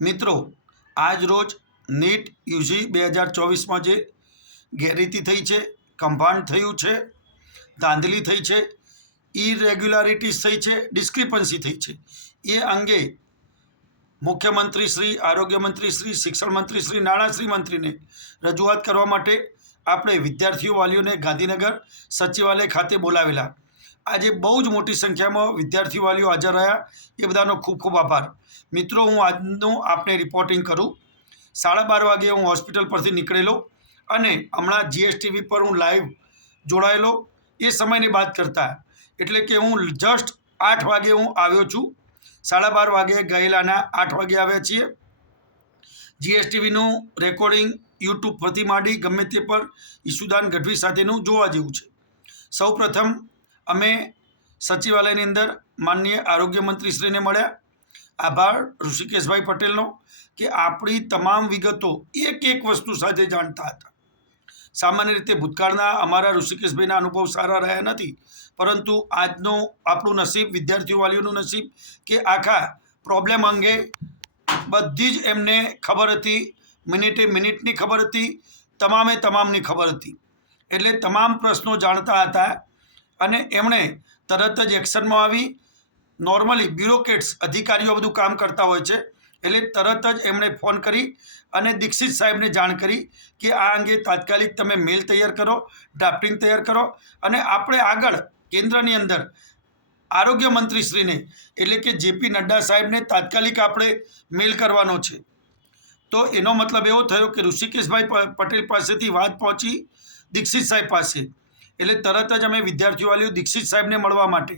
મિત્રો, આજ રોજ નીટ યુજી 2024માં જે ગેરરીતિ થઈ છે, કૌભાંડ થયું છે, ધાંધલી થઈ છે, ઇરેગ્યુલારિટીઝ થઈ છે, ડિસ્ક્રિપન્સી થઈ છે, એ અંગે મુખ્યમંત્રી શ્રી, આરોગ્ય મંત્રી શ્રી, શિક્ષણ મંત્રી શ્રી, નાણાશ્રી મંત્રીને રજૂઆત કરવા માટે આપણે વિદ્યાર્થીઓ વાલીઓને ગાંધીનગર સચિવાલય ખાતે બોલાવેલા. આજે બહુ જ મોટી સંખ્યામાં વિદ્યાર્થી વાલીઓ હાજર રહ્યા. એ બધાનો ખૂબ ખૂબ આભાર. મિત્રો, હું આજનું આપને રિપોર્ટિંગ કરું. 12:30 વાગે હું હોસ્પિટલ પરથી નીકળેલો અને હમણાં જીએસટીવી પર હું લાઈવ જોડાયેલો. એ સમયની વાત કરતા એટલે કે હું જસ્ટ 8 વાગે હું આવ્યો છું. 12:30 વાગે ગયેલાના 8 વાગે આવ્યા છીએ. જીએસટીવીનું રેકોર્ડિંગ યુટ્યુબ પરથી માંડી ગમે તે પર ઈશુદાન ગઢવી સાથેનું જોવા જેવું છે. સૌ પ્રથમ અમે સચિવાલયની અંદર માનનીય આરોગ્ય મંત્રીશ્રીને મળ્યા. આભાર ઋષિકેશભાઈ પટેલનો કે આપણી તમામ વિગતો એક એક વસ્તુ સાથે જાણતા હતા. સામાન્ય રીતે ભૂતકાળના અમારા ઋષિકેશભાઈના અનુભવ સારા રહ્યા નથી, પરંતુ આજનું આપણું નસીબ, વિદ્યાર્થીઓ વાલીઓનું નસીબ કે આખા પ્રોબ્લેમ અંગે બધી જ એમને ખબર હતી. મિનિટે મિનિટની ખબર હતી, તમામની ખબર હતી. એટલે તમામ પ્રશ્નો જાણતા હતા અને એમણે તરત જ એક્શનમાં આવી. નોર્મલી બ્યુરોક્રેટ્સ, અધિકારીઓ બધું કામ કરતા હોય છે, એટલે તરત જ એમણે ફોન કરી અને દીક્ષિત સાહેબને જાણ કરી કે આ અંગે તાત્કાલિક તમે મેલ તૈયાર કરો, ડ્રાફ્ટિંગ તૈયાર કરો અને આપણે આગળ કેન્દ્રની અંદર આરોગ્ય મંત્રીશ્રીને એટલે કે જેપી નડ્ડા સાહેબને તાત્કાલિક આપણે મેલ કરવાનો છે. તો એનો મતલબ એવો થયો કે ઋષિકેશભાઈ પટેલ પાસેથી વાત પહોંચી દીક્ષિત સાહેબ પાસે. એટલે તરત જ અમે વિદ્યાર્થીઓ વાલીઓ દીક્ષિત સાહેબને મળવા માટે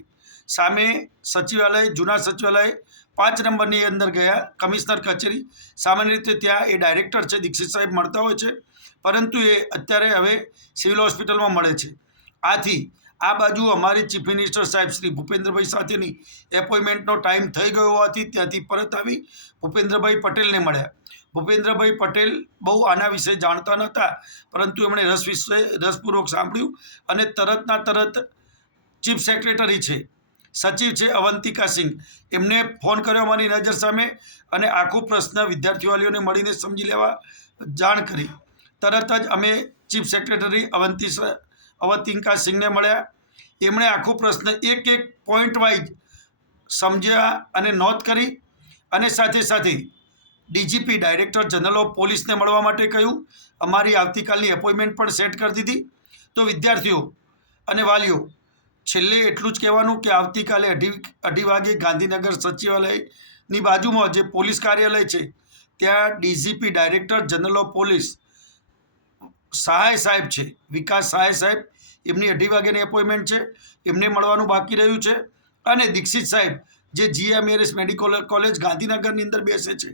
સામે સચિવાલય, જૂના સચિવાલય 5 નંબરની અંદર ગયા. કમિશનર કચેરી સામાન્ય રીતે ત્યાં એ ડાયરેક્ટર છે, દીક્ષિત સાહેબ મળતા હોય છે, પરંતુ એ અત્યારે હવે સિવિલ હોસ્પિટલમાં મળે છે. આથી આ બાજુ અમારી ચીફ મિનિસ્ટર સાહેબ શ્રી ભૂપેન્દ્રભાઈ સાથેની એપોઇન્ટમેન્ટનો ટાઈમ થઈ ગયો હોવાથી ત્યાંથી પરત આવી ભૂપેન્દ્રભાઈ પટેલને મળ્યા. ભૂપેન્દ્રભાઈ પટેલ બહુ આના વિશે જાણતા નહોતા, પરંતુ એમણે રસપૂર્વક સાંભળ્યું અને તરતના તરત ચીફ સેક્રેટરી છે, સચિવ છે અવંતિકા સિંહ, એમને ફોન કર્યો મારી નજર સામે અને આખું પ્રશ્ન વિદ્યાર્થી વાલીઓને મળીને સમજી લેવા જાણ કરી. તરત જ અમે ચીફ સેક્રેટરી અવંતિકા સિંહને મળ્યા. એમણે આખો પ્રશ્ન એક એક પોઈન્ટ વાઇઝ સમજ્યા અને નોંધ કરી અને સાથે સાથે ડીજીપી ડાયરેક્ટર જનરલ ઓફ પોલીસને મળવા માટે કહ્યું. અમારી આવતીકાલની એપોઇન્ટમેન્ટ પણ સેટ કરી દીધી. તો વિદ્યાર્થીઓ અને વાલીઓ, છેલ્લે એટલું જ કહેવાનું કે આવતીકાલે 2:30 વાગે ગાંધીનગર સચિવાલયની બાજુમાં જે પોલીસ કાર્યાલય છે ત્યાં DGP director general of police Sahay સાહેબ છે, વિકાસ સહાય સાહેબ, એમની 2:30 વાગ્યાની એપોઇન્ટમેન્ટ છે, એમને મળવાનું બાકી રહ્યું છે. અને દીક્ષિત સાહેબ જે GMRS મેડિકલ કોલેજ ગાંધીનગરની અંદર બેસે છે,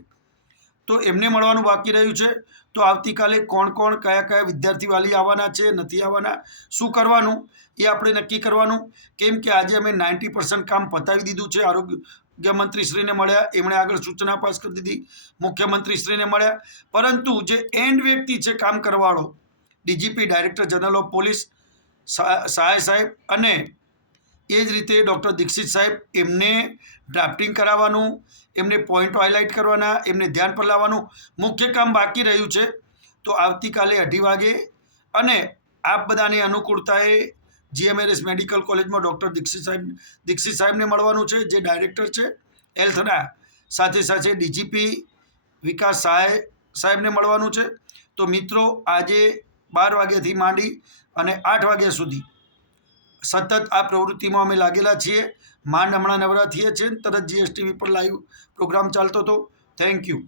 તો એમને મળવાનું બાકી રહ્યું છે. તો આવતીકાલે કોણ કોણ કયા વિદ્યાર્થી વાલી આવવાના છે, નથી આવવાના, શું કરવાનું એ આપણે નક્કી કરવાનું. કેમ કે આજે અમે 90% કામ પતાવી દીધું છે. આરોગ્ય મંત્રીશ્રીને મળ્યા, એમણે આગળ સૂચના પાસ કરી દીધી. મુખ્યમંત્રીશ્રીને મળ્યા, પરંતુ જે એન્ડ વ્યક્તિ છે કામ કરવાવાળો, DGP director general of police Sahay સાહેબ અને એ જ રીતે ડૉક્ટર દીક્ષિત સાહેબ, એમને ડ્રાફ્ટિંગ કરાવવાનું, એમને પોઈન્ટો હાઇલાઇટ કરવાના, એમને ધ્યાન પર લાવવાનું મુખ્ય કામ બાકી રહ્યું છે. તો આવતીકાલે 2:30 વાગે અને આપ બધાની અનુકૂળતાએ GMRS મેડિકલ કોલેજમાં ડૉક્ટર દીક્ષિત સાહેબને મળવાનું છે, જે ડાયરેક્ટર છે હેલ્થના. સાથે સાથે ડીજીપી વિકાસ સહાય સાહેબને મળવાનું છે. તો મિત્રો, આજે 12 વાગ્યાથી માંડી અને 8 વાગ્યા સુધી સતત આ પ્રવૃત્તિમાં અમે લાગેલા છીએ. માંડ હમણાં નવરા થઈએ છીએ, તરત જીએસટીવી પર લાઈવ પ્રોગ્રામ ચાલતો હતો. Thank you.